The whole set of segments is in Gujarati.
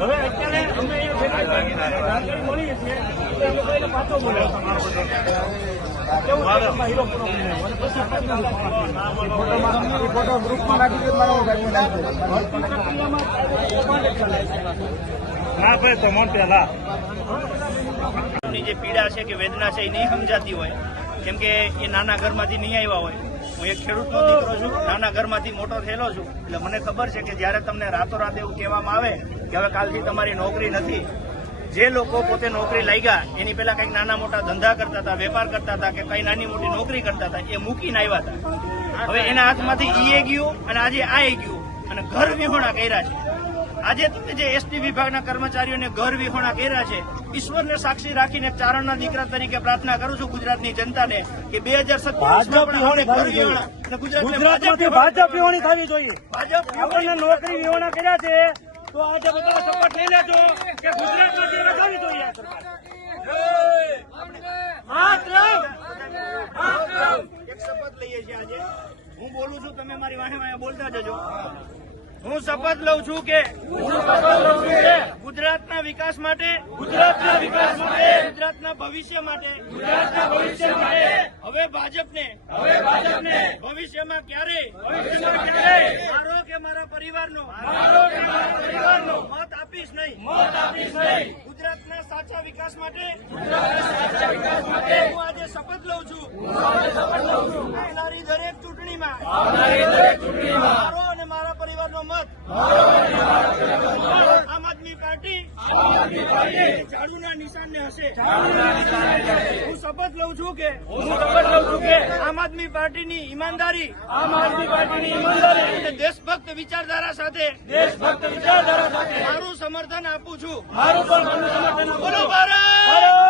હવે અત્યારે અમે જાણકારી કોઈને પાછો બોલાવ્યો. ફોટો ગ્રુપમાં નાખી દે મારો? ના ભાઈ તો મોટે લા ની જે પીડા છે કે વેદના છે એ નહીં સમજાતી હોય, કેમ કે એ નાના ઘરમાંથી નહીં આવ્યા હોય. હું એક ખેડૂતનો દીકરો છું, નાના ઘરમાંથી મોટો થયેલો છું. એટલે મને ખબર છે કે જ્યારે તમને રાતોરાત એવું કહેવામાં આવે કે હવે કાલથી તમારી નોકરી નથી, જે લોકો પોતે નોકરી લાગ્યા, એની પહેલા કંઈક નાના મોટા ધંધા કરતા હતા, વેપાર કરતા હતા કે કઈ નાની મોટી નોકરી કરતા હતા, એ મૂકીને આવ્યા હતા. હવે એના હાથમાંથી ઈ ગયું અને આજે આ ગયું અને ઘર વિહોણા કર્યા છે. આજે તમે જે એસટી વિભાગના કર્મચારીઓને ઘર વિહોણા કર્યા છે ઈશ્વરને સાક્ષી રાખીને ચારણના દીકરા તરીકે પ્રાર્થના કરું છું ગુજરાતની જનતાને કે બે હજાર જોઈએ. ભાજપ વિહોણી થવી જોઈએ આપણને નોકરી વિહોણા કર્યા છે તો આજે બધા સપોર્ટ લઈ લેજો કે ગુજરાતમાંથી એને થવી જોઈએ આ સરકાર. એક શપથ લઈએ છીએ આજે હું બોલું છું તમે મારી વાહે વાહે બોલતા જજો હું શપથ લઉં છું કે ગુજરાતના વિકાસ માટે ગુજરાતના વિકાસ માટે ગુજરાતના ભવિષ્ય માટે ગુજરાતના ભવિષ્ય માટે હવે ભાજપને હવે ભાજપને ભવિષ્યમાં ક્યારે? ભવિષ્યમાં ક્યારે? મારો કે મારા પરિવારનો? મારો કે મારા પરિવારનો? મત આપીશ નહીં. મત આપીશ નહીં. ગુજરાતના સાચા વિકાસ માટે ગુજરાતના સાચા વિકાસ માટે હું આજે શપથ લઉં છું. હું આજે શપથ લઉં છું. આવનારી દરેક ચૂંટણીમાં આવનારી દરેક ચૂંટણીમાં મારો મત. આમ આદમી પાર્ટી ઝાડુના નિશાનને હશે. હું શપથ લઉં છું કે હું શપથ લઉં છું કે આમ આદમી પાર્ટીની ઈમાનદારી આમ આદમી પાર્ટીની ઈમાનદારી દેશભક્ત વિચારધારા સાથે દેશભક્ત વિચારધારા સાથે મારું સમર્થન આપું છું. મારું સમર્થન બોલો Bharat!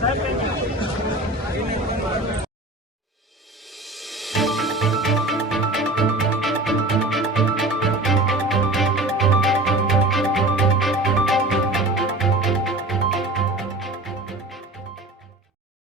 Yes, I've been here.